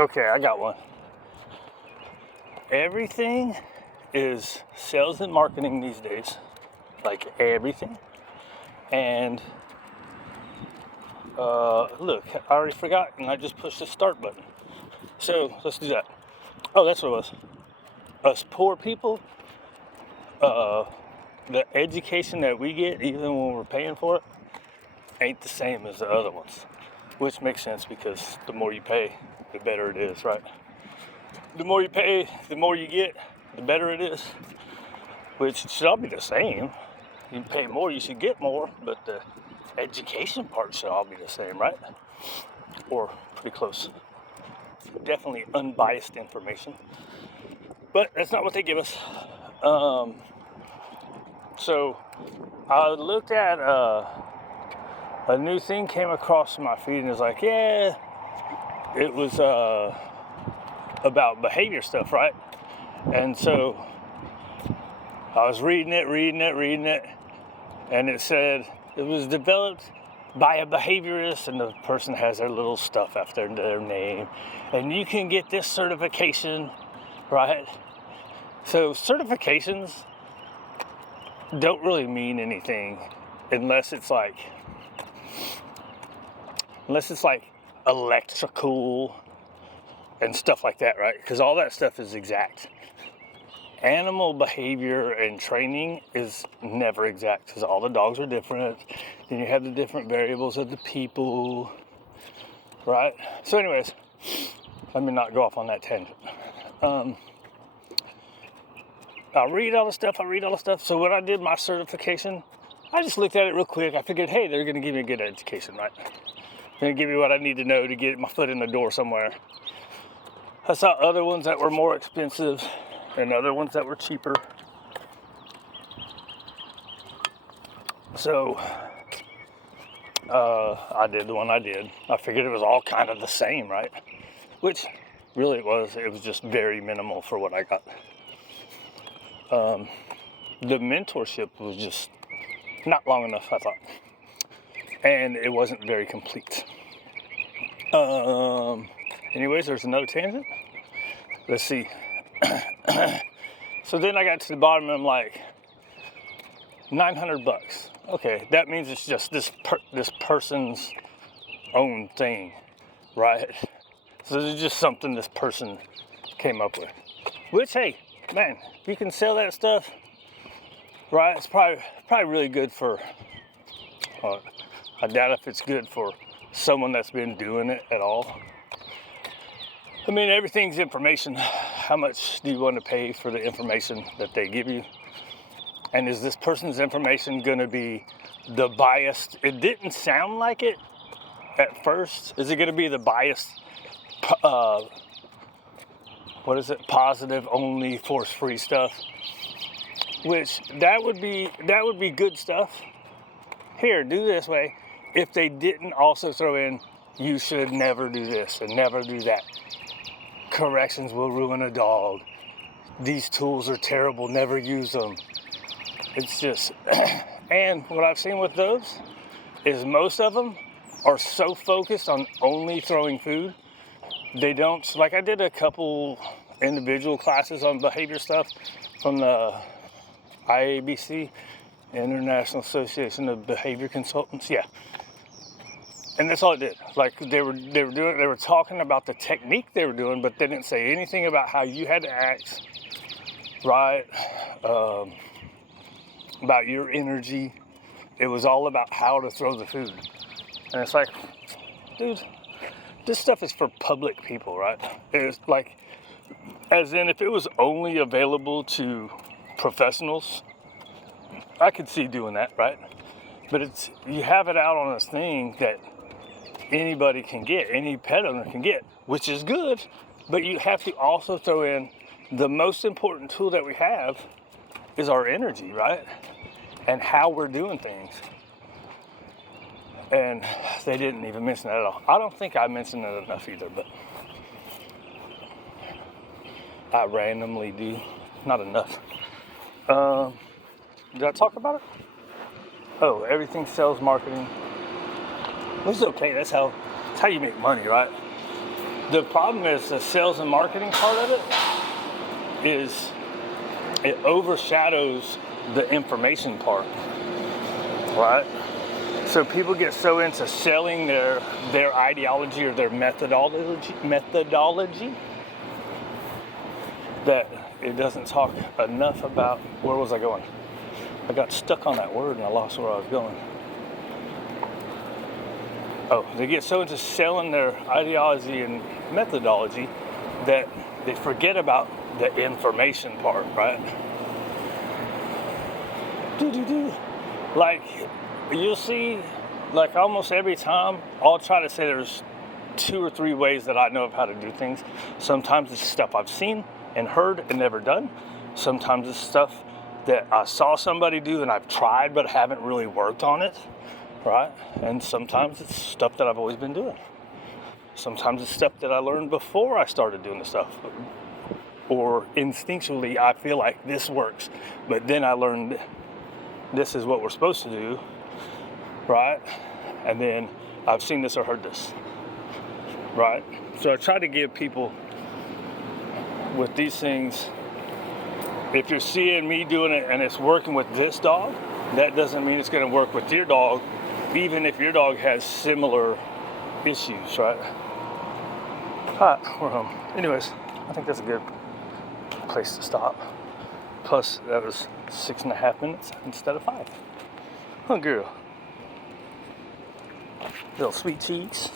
Okay, I got one. Everything is sales and marketing these days. Like everything. And look, I already forgot and I just pushed the start button. So let's do that. Oh, that's what it was. Us poor people, the education that we get, even when we're paying for it, ain't the same as the other ones. Which makes sense because the more you pay, the better it is, right? The more you pay, the more you get, the better it is. Which should all be the same. You pay more, you should get more, but the education part should all be the same, right? Or pretty close. Definitely unbiased information. But that's not what they give us. So I looked at a new thing came across my feed and it's like, yeah, it was about behavior stuff, right? And so I was reading it, and it said it was developed by a behaviorist, and the person has their little stuff after their name, and you can get this certification, right? So certifications don't really mean anything unless it's like electrical and stuff like that, right? Because all that stuff is exact. Animal behavior and training is never exact because all the dogs are different. Then you have the different variables of the people, right? So anyways, let me not go off on that tangent. I read all the stuff. So when I did my certification, I just looked at it real quick. I figured, hey, they're going to give me a good education, right? They're going to give me what I need to know to get my foot in the door somewhere. I saw other ones that were more expensive and other ones that were cheaper. So I did the one I did. I figured it was all kind of the same, right? Which really it was. It was just very minimal for what I got. The mentorship was just not long enough, I thought. And it wasn't very complete. Anyways, there's another tangent. Let's see. So then I got to the bottom and I'm like, $900. Okay, that means it's just this person's own thing, right? So it's just something this person came up with. Which, hey, man, you can sell that stuff, right? It's probably really good for, I doubt if it's good for someone that's been doing it at all. I mean, everything's information. How much do you want to pay for the information that they give you? And is this person's information going to be the biased? It didn't sound like it at first. Is it going to be the biased, positive only, force-free stuff? Which that would be good stuff. Here, do this way. If they didn't also throw in, you should never do this and never do that. Corrections will ruin a dog. These tools are terrible, never use them. It's just, and what I've seen with those is most of them are so focused on only throwing food, they don't, like I did a couple individual classes on behavior stuff from the IABC, International Association of Behavior Consultants, yeah. And that's all it did. Like they were talking about the technique they were doing, but they didn't say anything about how you had to act, right? About your energy. It was all about how to throw the food. And it's like, dude, this stuff is for public people, right? It's like, as in if it was only available to professionals, I could see doing that, right? But you have it out on this thing that anybody can get, any pet owner can get, which is good, but you have to also throw in the most important tool that we have is our energy, right? And how we're doing things. And they didn't even mention that at all. I don't think I mentioned it enough either, but I randomly do. Not enough. Did I talk about it? Oh, everything sales marketing. Which is okay, that's how you make money, right? The problem is the sales and marketing part of it is it overshadows the information part, right? So people get so into selling their ideology or their methodology that it doesn't talk enough about, where was I going? I got stuck on that word and I lost where I was going. Oh, they get so into selling their ideology and methodology that they forget about the information part, right? Like, you'll see, like almost every time, I'll try to say there's 2 or 3 ways that I know of how to do things. Sometimes it's stuff I've seen and heard and never done. Sometimes it's stuff that I saw somebody do and I've tried but haven't really worked on it, right? And sometimes it's stuff that I've always been doing. Sometimes it's stuff that I learned before I started doing the stuff. Or instinctually, I feel like this works, but then I learned this is what we're supposed to do, right? And then I've seen this or heard this, right? So I try to give people with these things, if you're seeing me doing it and it's working with this dog, that doesn't mean it's going to work with your dog, even if your dog has similar issues, right? All right, we're home. Anyways, I think that's a good place to stop. Plus, that was 6.5 minutes instead of 5. Oh, girl. Little sweet cheeks.